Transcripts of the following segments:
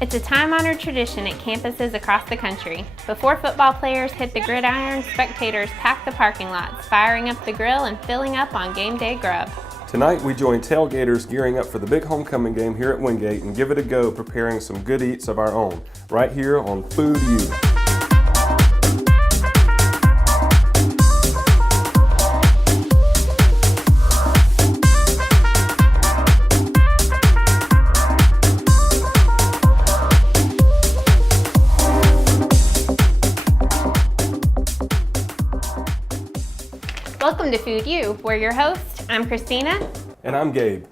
It's a time-honored tradition at campuses across the country. Before football players hit the gridiron, spectators pack the parking lots, firing up the grill and filling up on game day grub. Tonight we join tailgaters gearing up for the big homecoming game here at Wingate and give it a go preparing some good eats of our own, right here on Food U. Welcome to Food U. We're your hosts. I'm Christina. And I'm Gabe.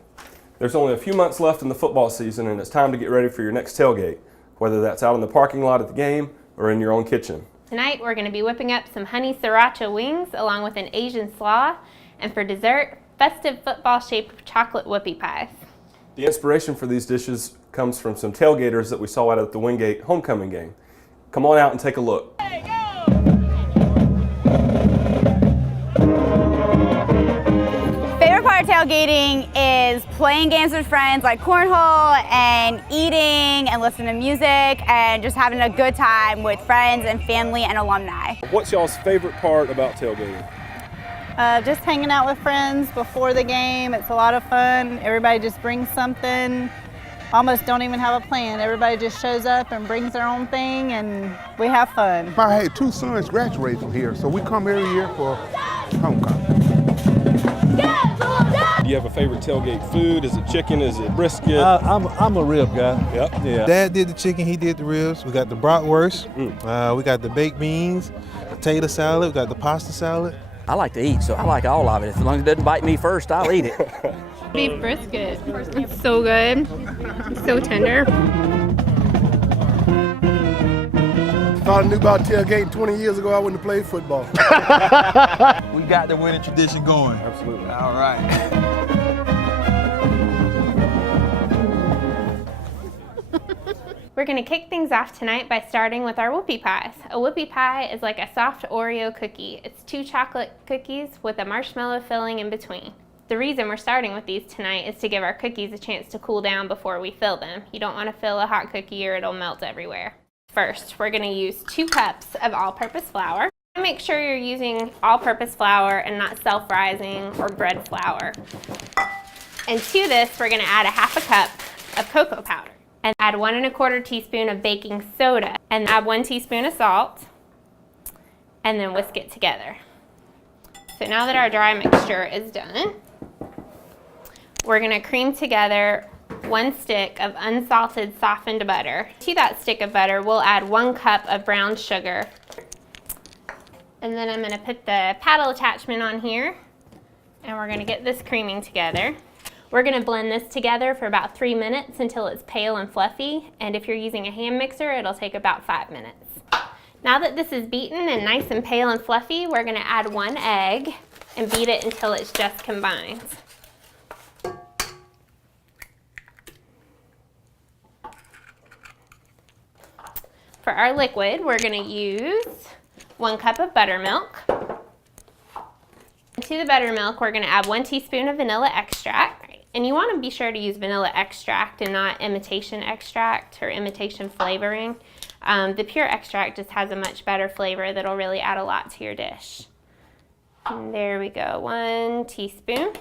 There's only a few months left in the football season and it's time to get ready for your next tailgate, whether that's out in the parking lot at the game or in your own kitchen. Tonight we're going to be whipping up some honey sriracha wings along with an Asian slaw, and for dessert, festive football-shaped chocolate whoopie pies. The inspiration for these dishes comes from some tailgaters that we saw out at the Wingate Homecoming game. Come on out and take a look. Favorite part of tailgating is playing games with friends like cornhole and eating and listening to music and just having a good time with friends and family and alumni. What's y'all's favorite part about tailgating? Just hanging out with friends before the game. It's a lot of fun. Everybody just brings something. Almost don't even have a plan. Everybody just shows up and brings their own thing and we have fun. I had two sons graduate from here, so we come every year for homecoming. Do you have a favorite tailgate food? Is it chicken? Is it brisket? I'm a rib guy. Yep. Yeah. Dad did the chicken, he did the ribs. We got the bratwurst, we got the baked beans, potato salad, we got the pasta salad. I like to eat, so I like all of it. As long as it doesn't bite me first, I'll eat it. Beef brisket. It's so good. It's so tender. If I knew about tailgating 20 years ago, I wouldn't have played football. We got the winning tradition going. Absolutely. All right. We're going to kick things off tonight by starting with our whoopie pies. A whoopie pie is like a soft Oreo cookie. It's 2 chocolate cookies with a marshmallow filling in between. The reason we're starting with these tonight is to give our cookies a chance to cool down before we fill them. You don't want to fill a hot cookie or it'll melt everywhere. First, we're going to use 2 cups of all-purpose flour. Make sure you're using all-purpose flour and not self-rising or bread flour. And to this, we're going to add a 1/2 cup of cocoa powder. And add 1 1/4 teaspoon of baking soda. And add 1 teaspoon of salt. And then whisk it together. So now that our dry mixture is done, we're going to cream together 1 stick of unsalted softened butter. To that stick of butter, we'll add 1 cup of brown sugar. And then I'm going to put the paddle attachment on here, and we're going to get this creaming together. We're going to blend this together for about 3 minutes until it's pale and fluffy, and if you're using a hand mixer, it'll take about 5 minutes. Now that this is beaten and nice and pale and fluffy, we're going to add 1 egg and beat it until it's just combined. For our liquid, we're going to use 1 cup of buttermilk. To the buttermilk, we're going to add 1 teaspoon of vanilla extract. And you want to be sure to use vanilla extract and not imitation extract or imitation flavoring. The pure extract just has a much better flavor that'll really add a lot to your dish. And there we go, 1 teaspoon.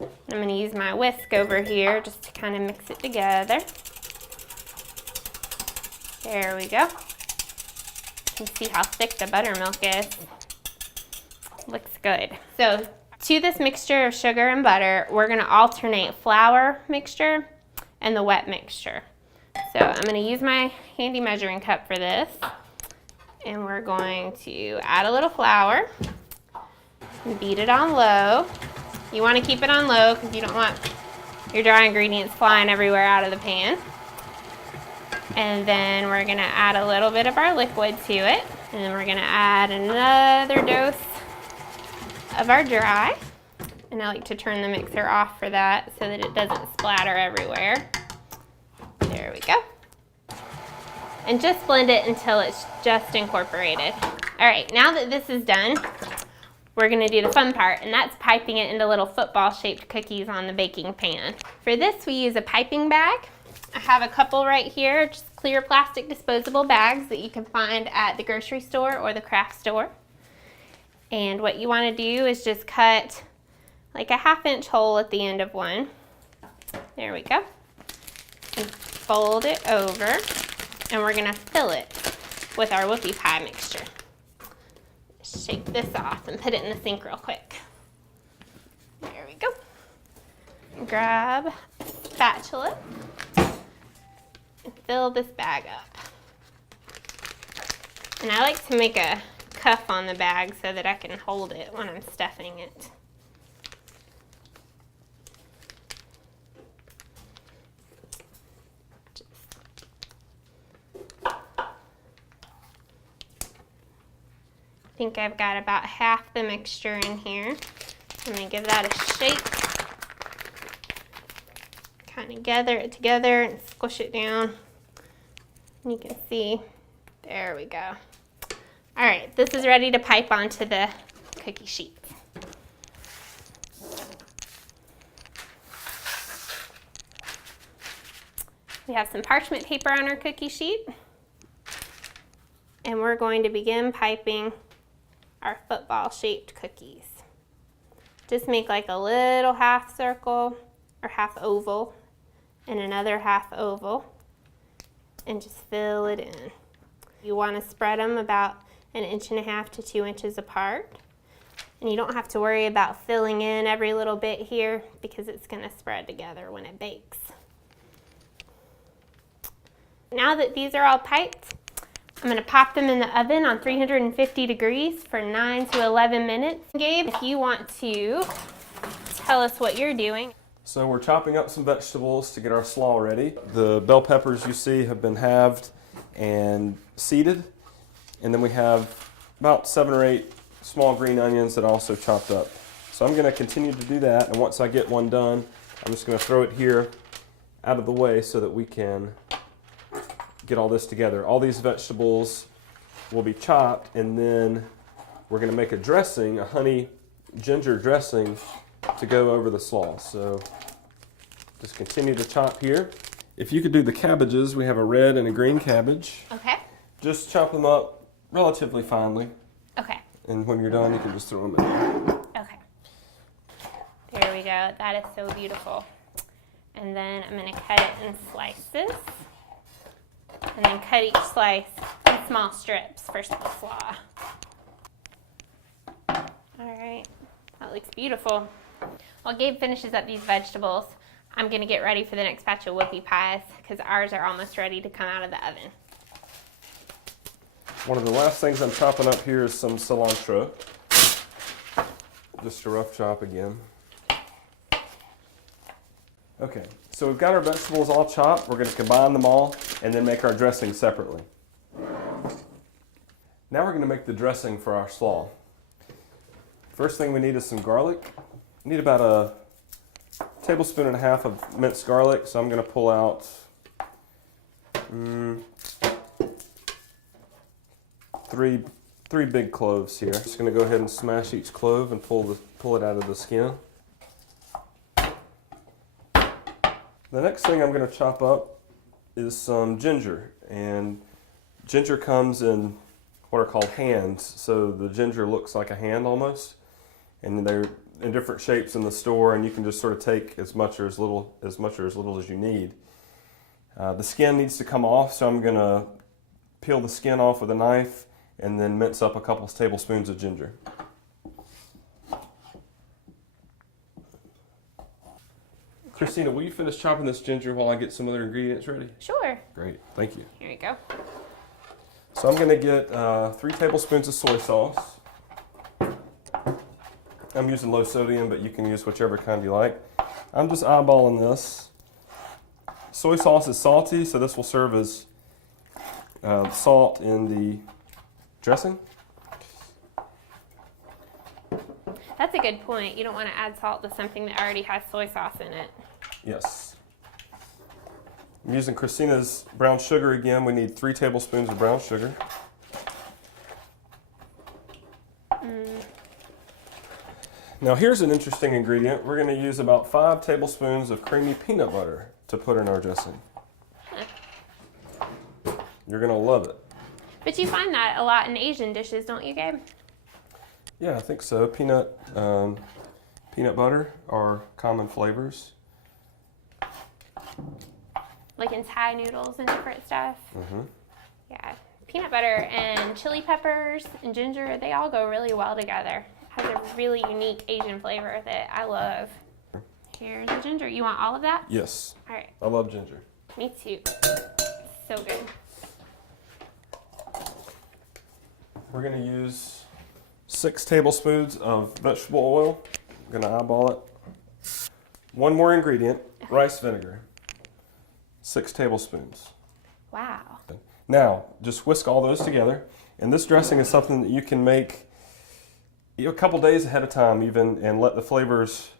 I'm going to use my whisk over here just to kind of mix it together. There we go. You can see how thick the buttermilk is. Looks good. So to this mixture of sugar and butter, we're going to alternate flour mixture and the wet mixture. So I'm going to use my handy measuring cup for this. And we're going to add a little flour and beat it on low. You want to keep it on low because you don't want your dry ingredients flying everywhere out of the pan. And then we're going to add a little bit of our liquid to it. And then we're going to add another dose of our dry. And I like to turn the mixer off for that so that it doesn't splatter everywhere. There we go. And just blend it until it's just incorporated. All right, now that this is done, we're going to do the fun part, and that's piping it into little football-shaped cookies on the baking pan. For this, we use a piping bag. I have a couple right here, just clear plastic disposable bags that you can find at the grocery store or the craft store. And what you want to do is just cut like a 1/2-inch hole at the end of one. There we go. And fold it over, and we're going to fill it with our whoopie pie mixture. Shake this off and put it in the sink real quick. There we go. Grab a spatula and fill this bag up. And I like to make a cuff on the bag so that I can hold it when I'm stuffing it. I think I've got about half the mixture in here. I'm going to give that a shake. Kind of gather it together and squish it down. And you can see, there we go. All right, this is ready to pipe onto the cookie sheet. We have some parchment paper on our cookie sheet. And we're going to begin piping our football-shaped cookies. Just make like a little half circle or half oval and another half oval and just fill it in. You want to spread them about 1.5 inches to 2 inches apart. And you don't have to worry about filling in every little bit here because it's going to spread together when it bakes. Now that these are all piped, I'm going to pop them in the oven on 350 degrees for 9 to 11 minutes. Gabe, if you want to tell us what you're doing. So we're chopping up some vegetables to get our slaw ready. The bell peppers you see have been halved and seeded. And then we have about 7 or 8 small green onions that I also chopped up. So I'm going to continue to do that, and once I get one done, I'm just going to throw it here out of the way so that we can get all this together. All these vegetables will be chopped, and then we're going to make a dressing, a honey ginger dressing, to go over the slaw. So just continue to chop here. If you could do the cabbages, we have a red and a green cabbage. Okay. Just chop them up relatively finely. Okay. And when you're done, you can just throw them in. Okay. There we go. That is so beautiful. And then I'm going to cut it in slices. And then cut each slice in small strips for the slaw. All right. That looks beautiful. While Gabe finishes up these vegetables, I'm going to get ready for the next batch of whoopie pies because ours are almost ready to come out of the oven. One of the last things I'm chopping up here is some cilantro. Just a rough chop again. Okay, so we've got our vegetables all chopped. We're going to combine them all and then make our dressing separately. Now we're going to make the dressing for our slaw. First thing we need is some garlic. We need about a 1.5 tablespoons of minced garlic, so I'm going to pull out three big cloves here. Just going to go ahead and smash each clove and pull it out of the skin. The next thing I'm going to chop up is some ginger, and ginger comes in what are called hands, so the ginger looks like a hand almost, and they're in different shapes in the store, and you can just sort of take as much or as little as you need. The skin needs to come off, so I'm going to peel the skin off with a knife and then mince up a couple of tablespoons of ginger. Christina, will you finish chopping this ginger while I get some other ingredients ready? Sure. Great, thank you. Here we go. So I'm going to get 3 tablespoons of soy sauce. I'm using low sodium, but you can use whichever kind you like. I'm just eyeballing this. Soy sauce is salty, so this will serve as salt in the dressing. That's a good point. You don't want to add salt to something that already has soy sauce in it. Yes. I'm using Christina's brown sugar again. We need 3 tablespoons of brown sugar. Now here's an interesting ingredient. We're going to use about 5 tablespoons of creamy peanut butter to put in our dressing. You're gonna love it. But you find that a lot in Asian dishes, don't you, Gabe? Yeah, I think so. Peanut butter are common flavors. Like in Thai noodles and different stuff. Mm-hmm. Yeah. Peanut butter and chili peppers and ginger, they all go really well together. It has a really unique Asian flavor that I love. Here's the ginger. You want all of that? Yes. All right. I love ginger. Me too. So good. We're gonna use 6 tablespoons of vegetable oil. I'm gonna eyeball it. One more ingredient, rice vinegar. 6 tablespoons. Wow. Now, just whisk all those together. And this dressing is something that you can make a couple days ahead of time even, and let the flavors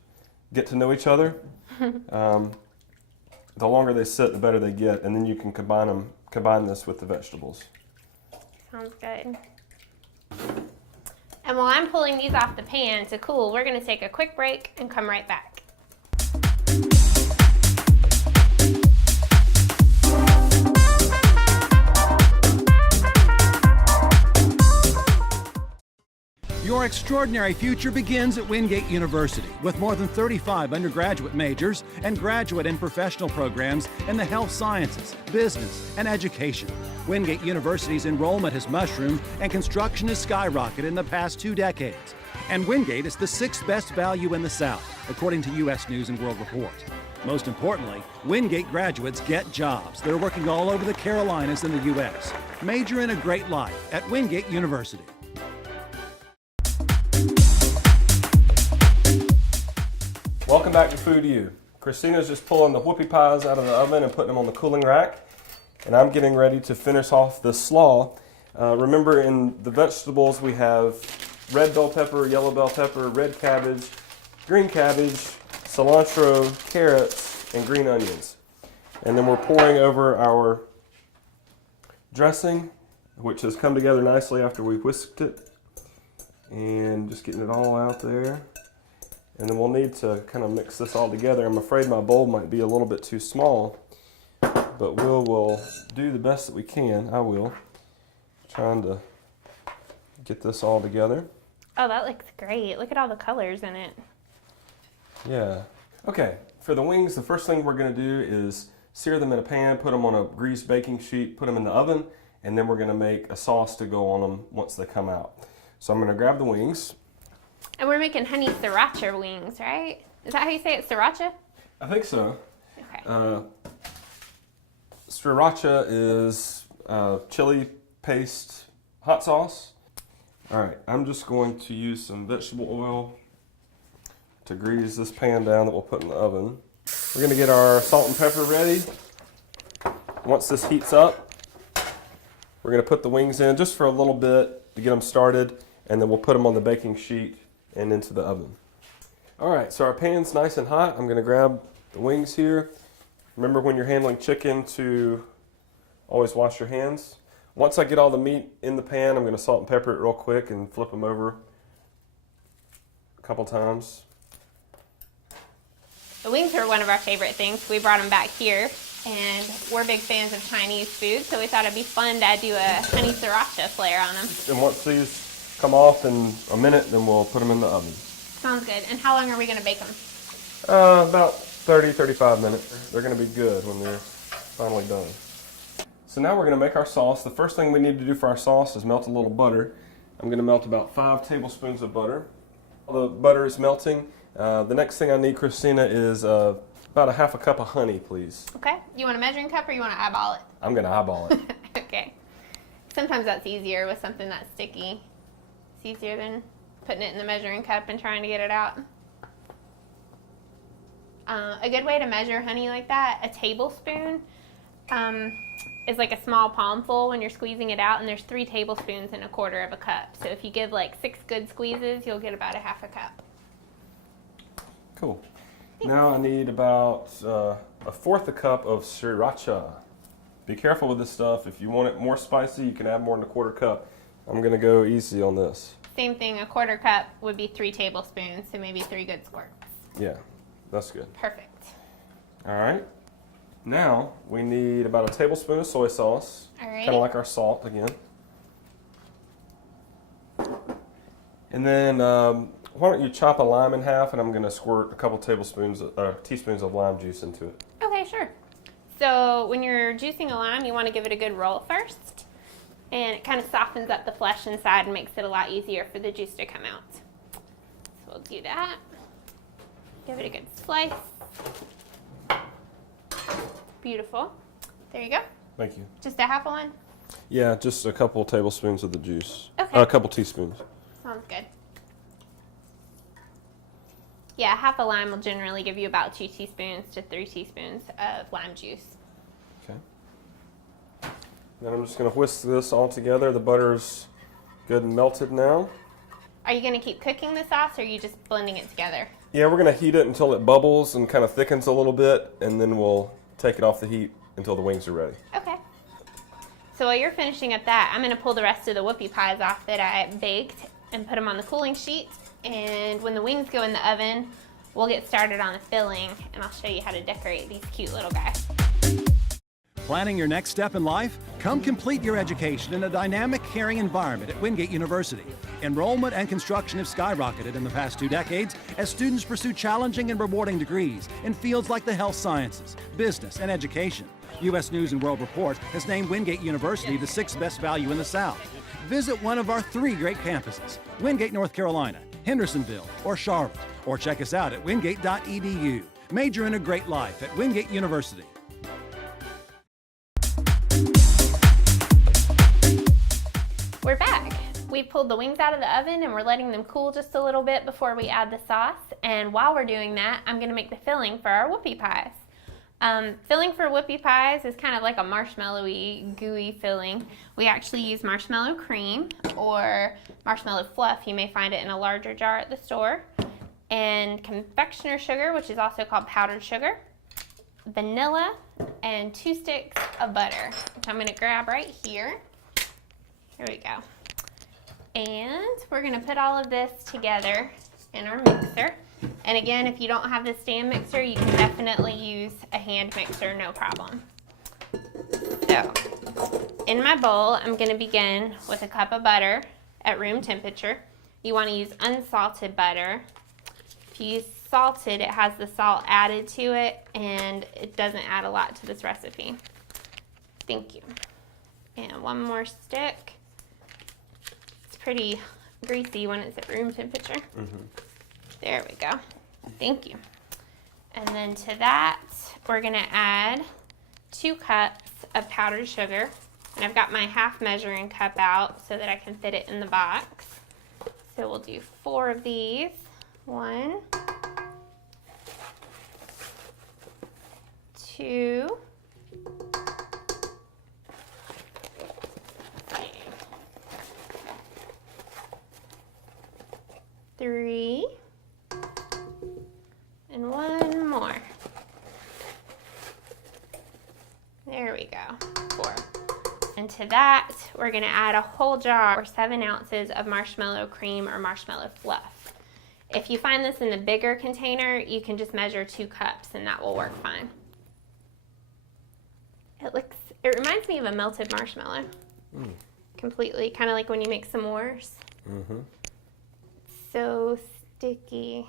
get to know each other. The longer they sit, the better they get, and then you can combine this with the vegetables. Sounds good. And while I'm pulling these off the pan to cool, we're gonna take a quick break and come right back. Your extraordinary future begins at Wingate University with more than 35 undergraduate majors and graduate and professional programs in the health sciences, business, and education. Wingate University's enrollment has mushroomed and construction has skyrocketed in the past 2 decades. And Wingate is the 6th best value in the South, according to U.S. News and World Report. Most importantly, Wingate graduates get jobs. They're working all over the Carolinas and the U.S. Major in a great life at Wingate University. Welcome back to Food U. Christina's just pulling the whoopie pies out of the oven and putting them on the cooling rack. And I'm getting ready to finish off the slaw. Remember, in the vegetables we have red bell pepper, yellow bell pepper, red cabbage, green cabbage, cilantro, carrots, and green onions. And then we're pouring over our dressing, which has come together nicely after we whisked it. And just getting it all out there. And then we'll need to kind of mix this all together. I'm afraid my bowl might be a little bit too small, but we'll do the best that we can. I will. Trying to get this all together. Oh, that looks great. Look at all the colors in it. Yeah. Okay, for the wings, the first thing we're gonna do is sear them in a pan, put them on a greased baking sheet, put them in the oven, and then we're gonna make a sauce to go on them once they come out. So I'm gonna grab the wings. And we're making honey sriracha wings, right? Is that how you say it, sriracha? I think so. Okay. Sriracha is chili paste hot sauce. All right, I'm just going to use some vegetable oil to grease this pan down that we'll put in the oven. We're gonna get our salt and pepper ready. Once this heats up, we're gonna put the wings in just for a little bit to get them started, and then we'll put them on the baking sheet and into the oven. All right, so our pan's nice and hot. I'm gonna grab the wings here. Remember, when you're handling chicken, to always wash your hands. Once I get all the meat in the pan, I'm gonna salt and pepper it real quick and flip them over a couple times. The wings are one of our favorite things. We brought them back here, and we're big fans of Chinese food, so we thought it'd be fun to do a honey sriracha flair on them. And once these come off in a minute, then we'll put them in the oven. Sounds good. And how long are we gonna bake them? About 30-35 minutes. They're gonna be good when they're finally done. So now we're gonna make our sauce. The first thing we need to do for our sauce is melt a little butter. I'm gonna melt about 5 tablespoons of butter. While the butter is melting, the next thing I need, Christina, is about a half a cup of honey, please. Okay. You want a measuring cup or you want to eyeball it? I'm gonna eyeball it. Okay. Sometimes that's easier with something that's sticky. It's easier than putting it in the measuring cup and trying to get it out. A good way to measure honey like that, a tablespoon is like a small palmful when you're squeezing it out, and there's 3 tablespoons in a quarter of a cup. So if you give like 6 good squeezes, you'll get about a half a cup. Cool. Now I need about a 1/4 a cup of sriracha. Be careful with this stuff. If you want it more spicy, you can add more than a 1/4 cup. I'm gonna go easy on this. Same thing, a 1/4 cup would be 3 tablespoons, so maybe 3 good squirts. Yeah, that's good. Perfect. All right. Now we need about a tablespoon of soy sauce, Alrighty. kind of like our salt again. And then why don't you chop a lime in half, and I'm going to squirt a couple teaspoons of lime juice into it. Okay, sure. So when you're juicing a lime, you want to give it a good roll first, and it kind of softens up the flesh inside and makes it a lot easier for the juice to come out. So we'll do that. Give it a good slice. Beautiful. There you go. Thank you. Just a half a lime? Yeah, just a couple tablespoons of the juice. Okay. A couple teaspoons. Sounds good. Yeah, half a lime will generally give you about 2 teaspoons to 3 teaspoons of lime juice. Okay. Then I'm just going to whisk this all together. The butter's good and melted now. Are you going to keep cooking the sauce, or are you just blending it together? Yeah, we're going to heat it until it bubbles and kind of thickens a little bit, and then we'll take it off the heat until the wings are ready. Okay. So while you're finishing up that, I'm going to pull the rest of the whoopie pies off that I baked and put them on the cooling sheet. And when the wings go in the oven, we'll get started on the filling, and I'll show you how to decorate these cute little guys. Planning your next step in life? Come complete your education in a dynamic, caring environment at Wingate University. Enrollment and construction have skyrocketed in the past 2 decades as students pursue challenging and rewarding degrees in fields like the health sciences, business, and education. U.S. News & World Report has named Wingate University the 6th best value in the South. Visit one of our 3 great campuses, Wingate, North Carolina, Hendersonville, or Charlotte, or check us out at wingate.edu. Major in a great life at Wingate University. We're back. We pulled the wings out of the oven and we're letting them cool just a little bit before we add the sauce. And while we're doing that, I'm going to make the filling for our whoopie pies. Filling for whoopie pies is kind of like a marshmallowy, gooey filling. We actually use marshmallow cream or marshmallow fluff. You may find it in a larger jar at the store. And confectioner sugar, which is also called powdered sugar, vanilla, and 2 sticks of butter, which I'm going to grab right here. Here we go. And we're going to put all of this together in our mixer. And again, if you don't have the stand mixer, you can definitely use a hand mixer, no problem. So, in my bowl, I'm going to begin with a cup of butter at room temperature. You want to use unsalted butter. If you use salted, it has the salt added to it, and it doesn't add a lot to this recipe. Thank you. And 1 more stick. It's pretty greasy when it's at room temperature. There we go. Thank you. And then to that, we're going to add 2 cups of powdered sugar. And I've got my half measuring cup out so that I can fit it in the box. So we'll do 4 of these. 1, 2, 3, and 1 more. There we go, 4. And to that, we're going to add a whole jar or 7 ounces of marshmallow cream or marshmallow fluff. If you find this in the bigger container, you can just measure 2 cups and that will work fine. It reminds me of a melted marshmallow. Completely, kind of like when you make s'mores. So sticky.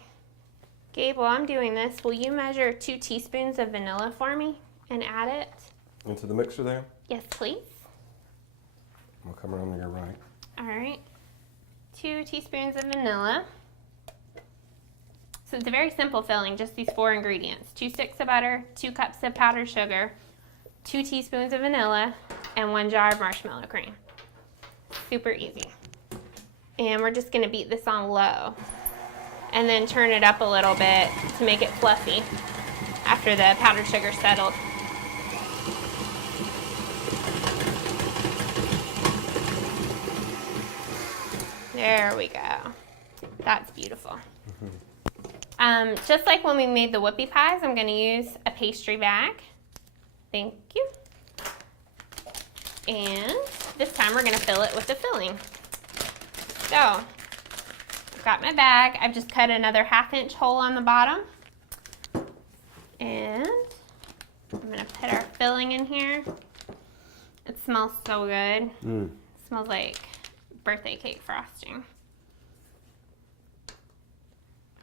Gabe, while I'm doing this, will you measure 2 teaspoons of vanilla for me and add it? Into the mixer there? Yes, please. I'll come around to your right. All right. 2 teaspoons of vanilla. So it's a very simple filling, just these 4 ingredients. 2 sticks of butter, 2 cups of powdered sugar, 2 teaspoons of vanilla, and 1 jar of marshmallow cream. Super easy. And we're just going to beat this on low and then turn it up a little bit to make it fluffy after the powdered sugar settled. There we go. That's beautiful. Just like when we made the whoopie pies, I'm going to use a pastry bag. Thank you. And this time we're going to fill it with the filling. So, I've got my bag. I've just cut another 1/2 inch hole on the bottom. And I'm going to put our filling in here. It smells so good. It smells like birthday cake frosting.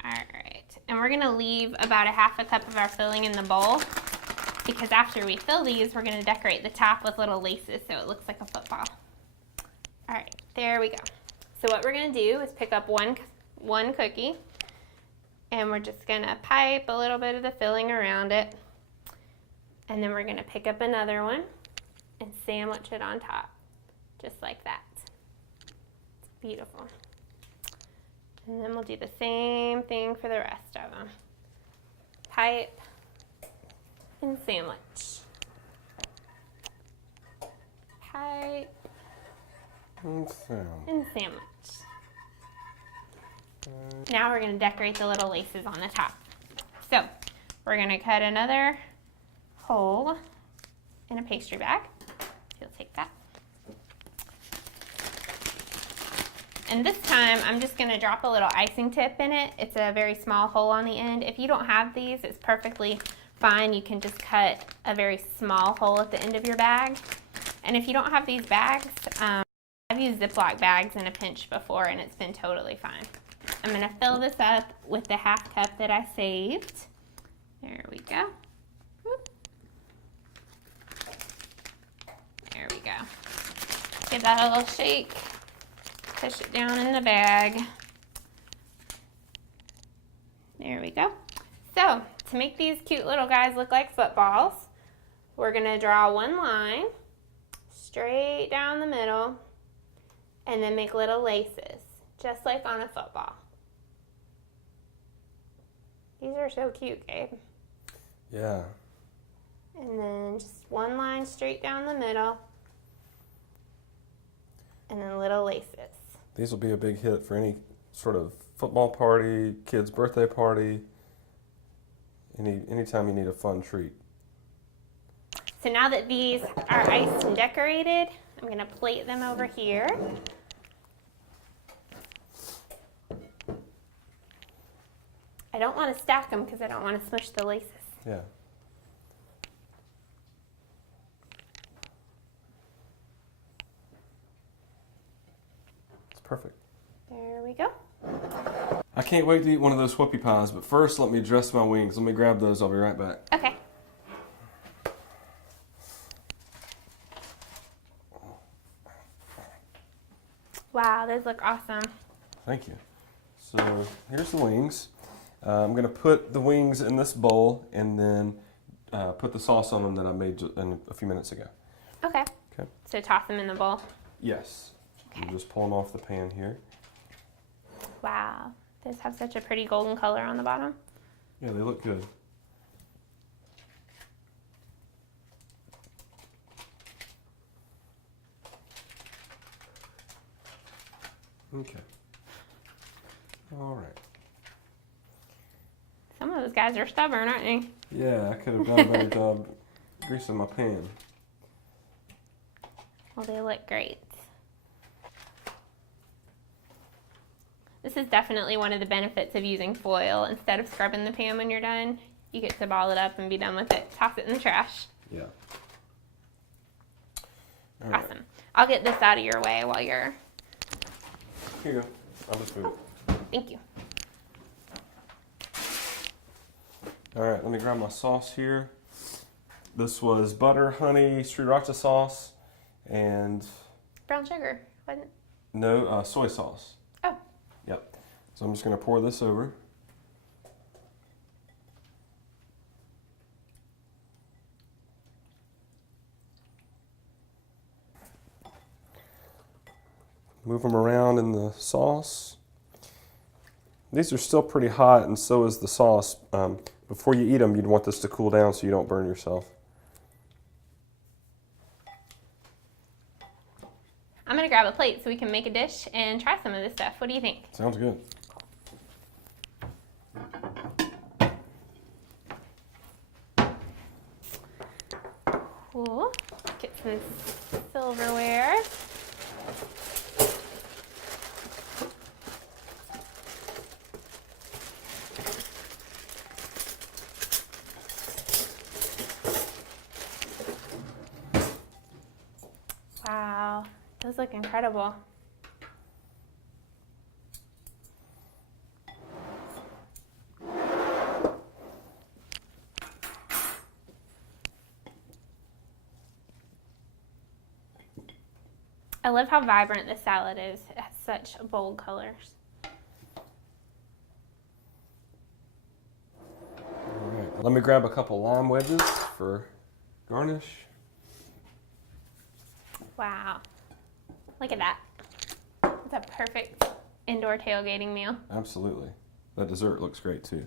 All right, and we're gonna leave about a half a cup of our filling in the bowl because after we fill these, we're gonna decorate the top with little laces so it looks like a football. All right, there we go. So what we're gonna do is pick up one cookie, and we're just gonna pipe a little bit of the filling around it, and then we're gonna pick up another one and sandwich it on top, just like that. It's beautiful. And then we'll do the same thing for the rest of them. Pipe and sandwich. Pipe and sandwich. Now we're going to decorate the little laces on the top. So we're going to cut another hole in a pastry bag. You'll take that. And this time I'm just going to drop a little icing tip in it. It's a very small hole on the end. If you don't have these, it's perfectly fine. You can just cut a very small hole at the end of your bag. And if you don't have these bags, I've used Ziploc bags in a pinch before and it's been totally fine. I'm going to fill this up with the half cup that I saved. There we go. There we go. Give that a little shake. Push it down in the bag. There we go. So, to make these cute little guys look like footballs, we're going to draw one line straight down the middle and then make little laces, just like on a football. These are so cute, Gabe. Yeah. And then just one line straight down the middle and then little laces. These will be a big hit for any sort of football party, kid's birthday party, anytime you need a fun treat. So now that these are iced and decorated, I'm going to plate them over here. I don't want to stack them because I don't want to smush the laces. Yeah. It's perfect. There we go. I can't wait to eat one of those whoopie pies, but first let me dress my wings. Let me grab those. I'll be right back. Okay. Wow, those look awesome. Thank you. So here's the wings. I'm going to put the wings in this bowl and then put the sauce on them that I made a few minutes ago. Okay. Okay. So toss them in the bowl. Yes. Okay. I'm just pulling off the pan here. Wow. Those have such a pretty golden color on the bottom. Yeah, they look good. Okay. All right. Some of those guys are stubborn, aren't they? Yeah, I could have done a better job greasing my pan. Well, they look great. This is definitely one of the benefits of using foil. Instead of scrubbing the pan when you're done, you get to ball it up and be done with it. Toss it in the trash. Yeah. All Awesome. right. I'll get this out of your way while you're... Here you go. I'll just move it. Thank you. All right, let me grab my sauce here. This was butter, honey, sriracha sauce, and Brown sugar, wasn't it? no soy sauce. Oh. Yep. So I'm just going to pour this over. Move them around in the sauce. These are still pretty hot, and so is the sauce. Before you eat them, you'd want this to cool down so you don't burn yourself. I'm going to grab a plate so we can make a dish and try some of this stuff. What do you think? Sounds good. Cool. Get some silverware. Those look incredible. I love how vibrant this salad is. It has such bold colors. All right, let me grab a couple lime wedges for garnish. Wow. Look at that. It's a perfect indoor tailgating meal. Absolutely. That dessert looks great too.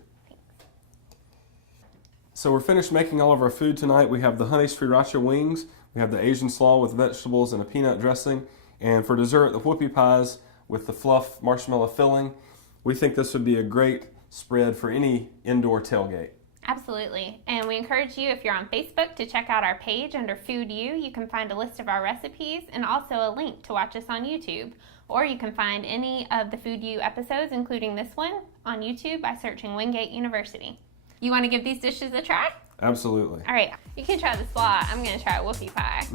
So we're finished making all of our food tonight. We have the honey sriracha wings, we have the Asian slaw with vegetables and a peanut dressing, and for dessert, the whoopie pies with the fluff marshmallow filling. We think this would be a great spread for any indoor tailgate. Absolutely. And we encourage you, if you're on Facebook, to check out our page under Food U. You can find a list of our recipes and also a link to watch us on YouTube. Or you can find any of the Food U episodes, including this one, on YouTube by searching Wingate University. You want to give these dishes a try? Absolutely. All right, you can try the slaw. I'm going to try a whoopie pie.